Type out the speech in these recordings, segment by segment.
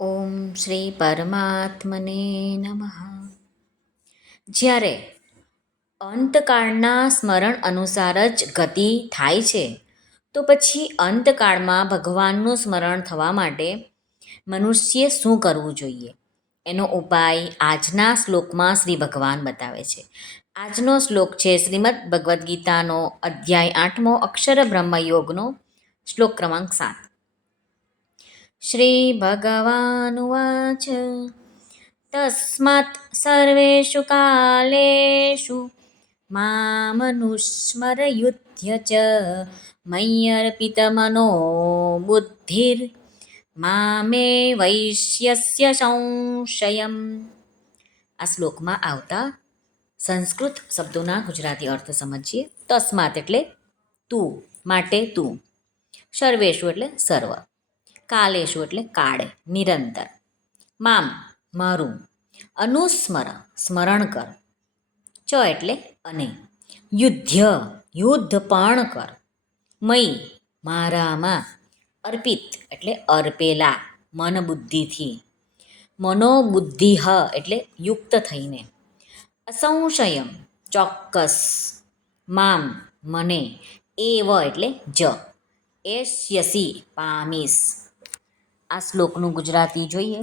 ઓમ શ્રી પરમાત્મને નમઃ. જ્યારે અંતકાળના સ્મરણ અનુસાર જ ગતિ થાય છે, તો પછી અંતકાળમાં ભગવાનનું સ્મરણ થવા માટે મનુષ્યે શું કરવું જોઈએ? એનો ઉપાય આજના શ્લોકમાં શ્રી ભગવાન બતાવે છે. આજનો શ્લોક છે શ્રીમદ ભગવદ્ ગીતાનો અધ્યાય આઠમો અક્ષર બ્રહ્મયોગનો શ્લોક ક્રમાંક સાત. श्रीभगवानुवाच तस्मात् सर्वेषु कालेषु मामनुस्मरयुध्य च मय्यर्पितमनो बुद्धिर् મામે વૈશ્યસ્ય સંશયમ આ શ્લોકમાં આવતા સંસ્કૃત શબ્દોના ગુજરાતી અર્થ સમજીએ તસ્માત એટલે તું માટે તું સર્વેશુ એટલે સર્વ કાલેશુ એટલે કાળે, નિરંતર. મામ, મારું. અનુસ્મર, સ્મરણ કર. ચ એટલે અને. યુદ્ધ યુદ્ધ પણ કર. મય, મારામાં. અર્પિત એટલે અર્પેલા મન બુદ્ધિથી મનોબુદ્ધિ હ એટલે યુક્ત થઈને. અસંશયમ, ચોક્કસ. મામ, મને. એવ એટલે જ. એશ્યસી પામીશ. આ શ્લોકનું ગુજરાતી જોઈએ.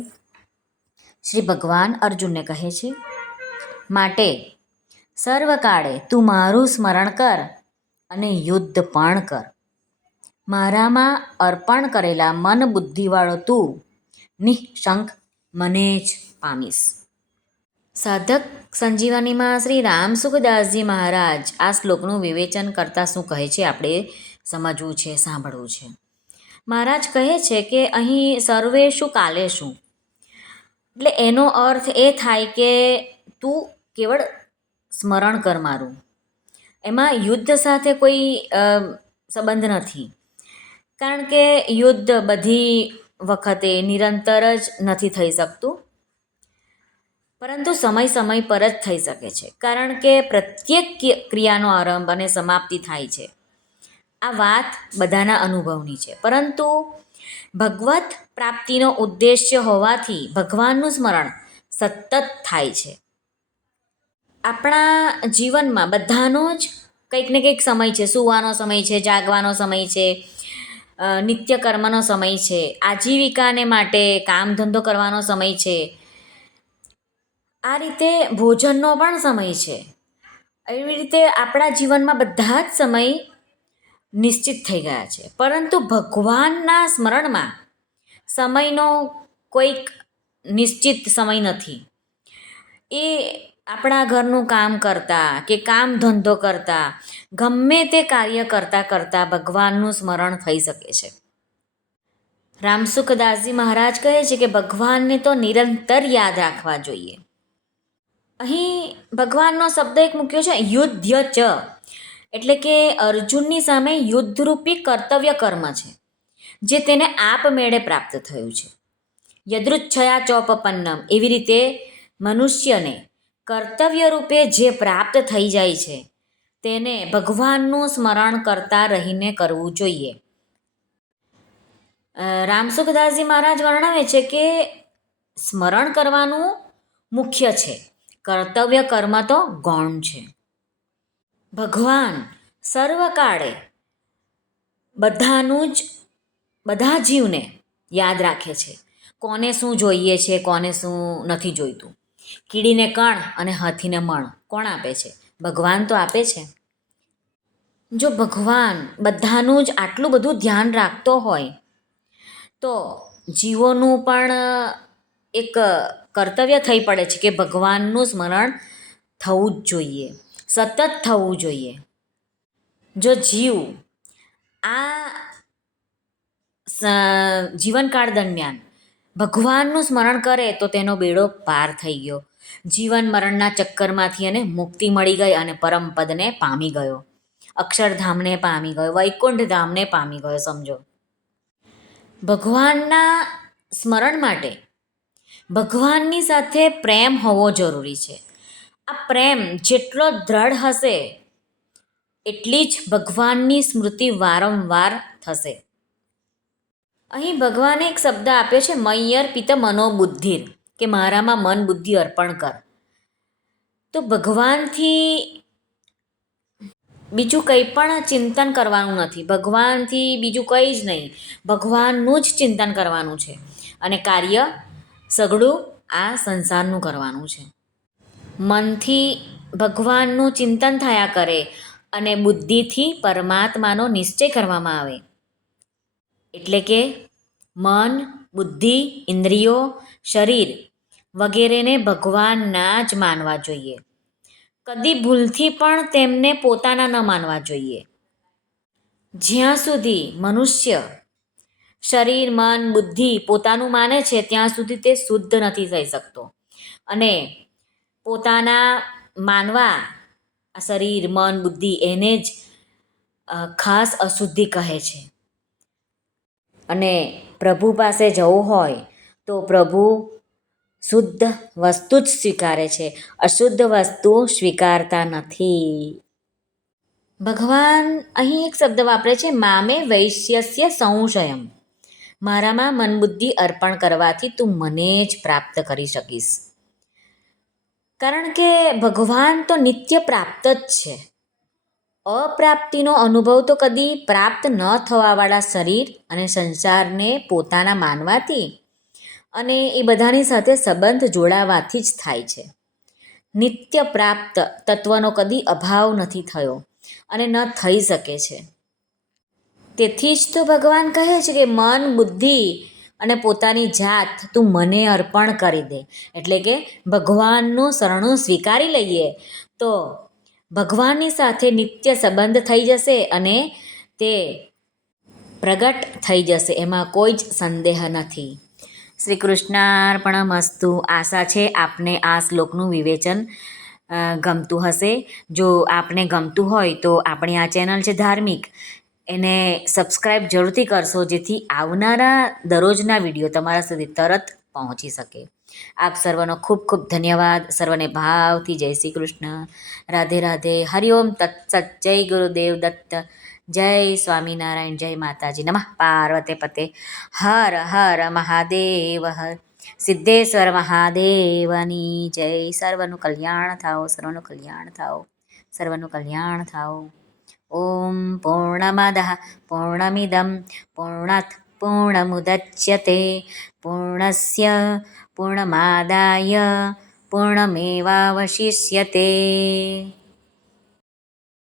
શ્રી ભગવાન અર્જુનને કહે છે, માટે, સર્વકાળે તું મારું સ્મરણ કર અને યુદ્ધ પણ કર. મારામાં અર્પણ કરેલા મન બુદ્ધિવાળો તું નિઃશંક મને જ પામીશ. સાધક સંજીવનીમાં શ્રી રામ સુખદાસજી મહારાજ આ શ્લોકનું વિવેચન કરતાં શું કહે છે, આપણે સમજવું છે, સાંભળવું છે. મહારાજ કહે છે કે અહીં સર્વે શું કાલે શું એટલે એનો અર્થ એ થાય કે તું કેવળ સ્મરણ કર મારું. એમાં યુદ્ધ સાથે કોઈ સંબંધ નથી. કારણ કે યુદ્ધ બધી વખતે નિરંતર જ નથી થઈ શકતું. પરંતુ સમય સમય પર જ થઈ શકે છે. કારણ કે પ્રત્યેક ક્રિયાનો આરંભ અને સમાપ્તિ થાય છે. આ વાત બધાના અનુભવની છે. પરંતુ ભગવત પ્રાપ્તિનો ઉદ્દેશ્ય હોવાથી ભગવાનનું સ્મરણ સતત થાય છે. આપણા જીવનમાં બધાનો જ કંઈક ને કંઈક સમય છે. સૂવાનો સમય છે, જાગવાનો સમય છે નિત્ય કર્મનો સમય છે, આજીવિકાને માટે કામ ધંધો કરવાનો સમય છે. આ રીતે ભોજનનો પણ સમય છે. એવી રીતે આપણા જીવનમાં બધા જ સમય નિશ્ચિત થઈ ગયા છે. પરંતુ ભગવાનના સ્મરણમાં સમયનો કોઈક નિશ્ચિત સમય નથી. એ આપણા ઘરનું કામ કરતાં કે કામ ધંધો કરતાં, ગમે તે કાર્ય કરતાં કરતાં ભગવાનનું સ્મરણ થઈ શકે છે. રામસુખદાસજી મહારાજ કહે છે કે ભગવાનને તો નિરંતર યાદ રાખવા જોઈએ. અહીં ભગવાનનો શબ્દ એક મૂક્યો છે યુદ્ધ ચ. એટલે કે અર્જુનની સામે યુદ્ધરૂપી કર્તવ્ય કર્મ છે, જે તેને આપમેળે પ્રાપ્ત થયું છે. યદૃચ્છયા ચોપપન્નમ, એવી રીતે મનુષ્યને કર્તવ્ય રૂપે જે પ્રાપ્ત થઈ જાય છે, તેને ભગવાનનું સ્મરણ કરતા રહીને કરવું જોઈએ. રામસુખદાસજી મહારાજ વર્ણવે છે કે સ્મરણ કરવાનું મુખ્ય છે, કર્તવ્ય કર્મ તો ગૌણ છે. ભગવાન સર્વકાળે બધાનું જ, બધા જીવને યાદ રાખે છે. કોને શું જોઈએ છે, કોને શું નથી જોઈતું. કીડીને કણ અને હાથીને મણ કોણ આપે છે? ભગવાન તો આપે છે. જો ભગવાન બધાનું જ આટલું બધું ધ્યાન રાખતો હોય, તો જીવોનું પણ એક કર્તવ્ય થઈ પડે છે કે ભગવાનનું સ્મરણ થવું જ જોઈએ. સતત થવું જોઈએ. જો જીવ આ જીવનકાળ દરમિયાન ભગવાનનું સ્મરણ કરે તો તેનો બેડો પાર થઈ ગયો. જીવન મરણના ચક્કરમાંથી એને મુક્તિ મળી ગઈ અને પરમપદને પામી ગયો. અક્ષરધામને પામી ગયો વૈકુંઠ ધામને પામી ગયો, સમજો. ભગવાનના સ્મરણ માટે ભગવાનની સાથે પ્રેમ હોવો જરૂરી છે. આ પ્રેમ જેટલો દ્રઢ હશે, એટલી જ ભગવાનની સ્મૃતિ વારંવાર થશે. અહીં ભગવાને એક શબ્દ આપ્યો છે, મૈયર પિત મનોબુદ્ધિર કે મારામાં મન બુદ્ધિ અર્પણ કર. તો ભગવાનથી બીજું કંઈ પણ ચિંતન કરવાનું નથી. ભગવાનથી બીજું કંઈ જ નહીં. ભગવાનનું જ ચિંતન કરવાનું છે. અને કાર્ય સઘળું આ સંસારનું કરવાનું છે. મનથી ભગવાનનું ચિંતન થયા કરે અને બુદ્ધિથી પરમાત્માનો નિશ્ચય કરવામાં આવે. એટલે કે મન, બુદ્ધિ, ઇન્દ્રિયો, શરીર વગેરેને ભગવાનના જ માનવા જોઈએ. કદી ભૂલથી પણ તેમને પોતાના ન માનવા જોઈએ. જ્યાં સુધી મનુષ્ય શરીર, મન, બુદ્ધિ પોતાનું માને છે, ત્યાં સુધી તે શુદ્ધ નથી થઈ શકતો. અને પોતાના માનવા શરીર, મન, બુદ્ધિ એને જ ખાસ અશુદ્ધિ કહે છે. અને પ્રભુ પાસે જવું હોય તો પ્રભુ શુદ્ધ વસ્તુ જ સ્વીકારે છે. અશુદ્ધ વસ્તુ સ્વીકારતા નથી. ભગવાન અહીં એક શબ્દ વાપરે છે, મામે વૈશ્યસ્ય સંશયમ. મારામાં મનબુદ્ધિ અર્પણ કરવાથી તું મને જ પ્રાપ્ત કરી શકીશ. કારણ કે ભગવાન તો નિત્ય પ્રાપ્ત જ છે. અપ્રાપ્તિનો અનુભવ તો કદી પ્રાપ્ત ન થવાવાળા શરીર અને સંસારને પોતાના માનવાથી અને એ બધાની સાથે સંબંધ જોડાવાથી જ થાય છે. નિત્ય પ્રાપ્ત તત્વનો કદી અભાવ નથી થયો અને ન થઈ શકે છે. તેથી જ તો ભગવાન કહે છે કે મન, બુદ્ધિ અને પોતાની જાત તું મને અર્પણ કરી દે. એટલે કે ભગવાનનું શરણું સ્વીકારી લઈએ. તો ભગવાનની સાથે નિત્ય સંબંધ થઈ જશે અને તે પ્રગટ થઈ જશે. એમાં કોઈ જ સંદેહ નથી. શ્રી કૃષ્ણાર્પણમસ્તુ આશા છે આપને આ શ્લોકનું વિવેચન ગમતું હશે. જો આપને ગમતું હોય તો આપણી આ ચેનલ છે ધાર્મિક. એને સબસ્ક્રાઈબ જરૂરથી કરશો, જેથી આવનારા દરરોજના વીડિયો તમારા સુધી તરત પહોંચી શકે. આપ સર્વનો ખૂબ ખૂબ ધન્યવાદ. સર્વને ભાવથી જય શ્રી કૃષ્ણ. રાધે રાધે. હરિઓમ તત્સત જય ગુરુદેવ દત્ત. જય સ્વામિનારાયણ. જય માતાજી. નમઃ. પાર્વતે પતે. હર હર મહાદેવ. હર સિદ્ધેશ્વર મહાદેવની જય. સર્વનું કલ્યાણ થાઓ. સર્વનું કલ્યાણ થાઓ. સર્વનું કલ્યાણ થાઓ. ॐ पूर्णमदः पूर्णमिदं पूर्णत् पूर्णमुदच्यते पूर्णस्य पूर्णमादाय पूर्णमेवावशिष्यते